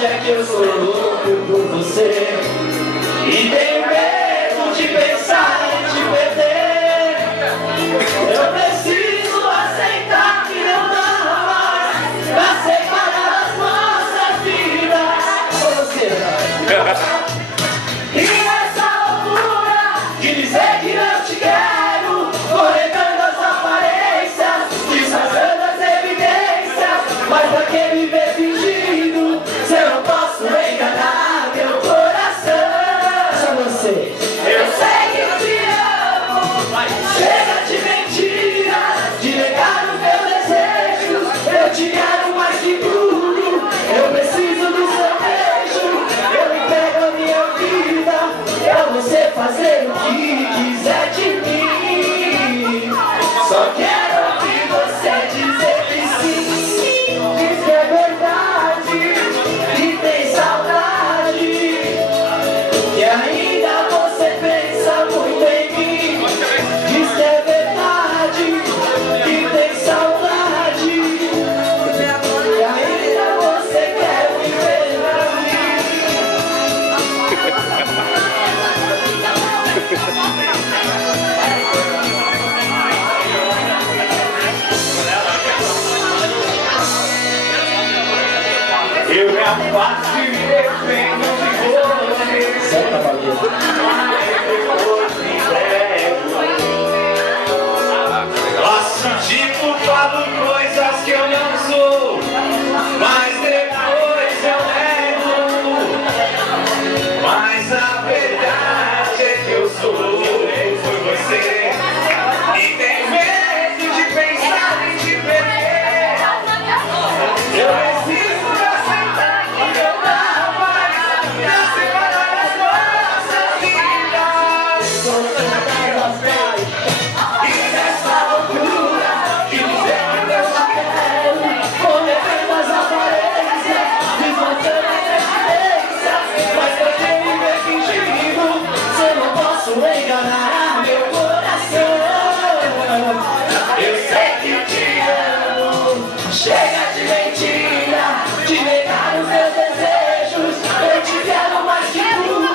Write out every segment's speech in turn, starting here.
verdade é que eu sou louco por você e tenho medo de pensar em te perder. Eu preciso aceitar que não dá mais pra separar as nossas vidas. Você e essa loucura de dizer que não te quero, corretando as aparências, disfarçando as evidências. Mas pra que viver fingindo se eu não posso enganar meu coração? Só você. Eu sei que eu te amo, mas chega de mentiras, de negar os meus desejos. Eu te quero mais que tudo, eu preciso do seu beijo. Eu entrego a minha vida pra você fazer o que quiser de mim. Só quero ouvir você dizer que sim, diz que é verdade, que tem saudade, que ainda você pensa muito em mim. Diz que é verdade, que tem saudade, que ainda você quer viver pra mim. Eu me afasto e me defendo de você. Certa, Bahia. Mas depois me entrego. Faço tipo, falo coisas que eu não sou, mas depois eu nego. Mas a verdade é que eu sou louco por você e tenho medo de pensar em te perder. Eu preciso aceitar que eu dá mais pra separar as nossas vidas. E nessa loucura de dizer que eu te quero, correndo as aparências, desmontando as evidências. Mas pra que viver fingindo se eu não posso enganar meu coração? Eu sei que te amo, chega de mentira, de negar os meus desejos. Eu te quero mais que tudo,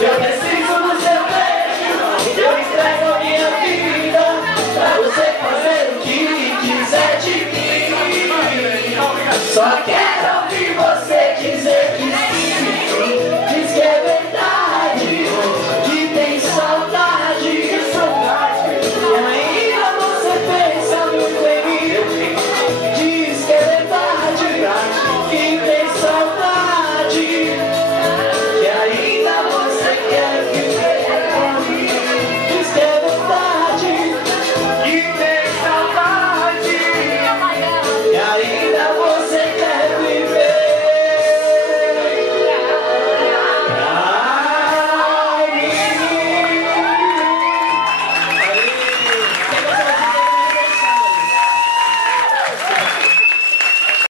eu preciso do seu beijo. Eu entrego a minha vida pra você fazer o que quiser de mim. Só quero ouvir você dizer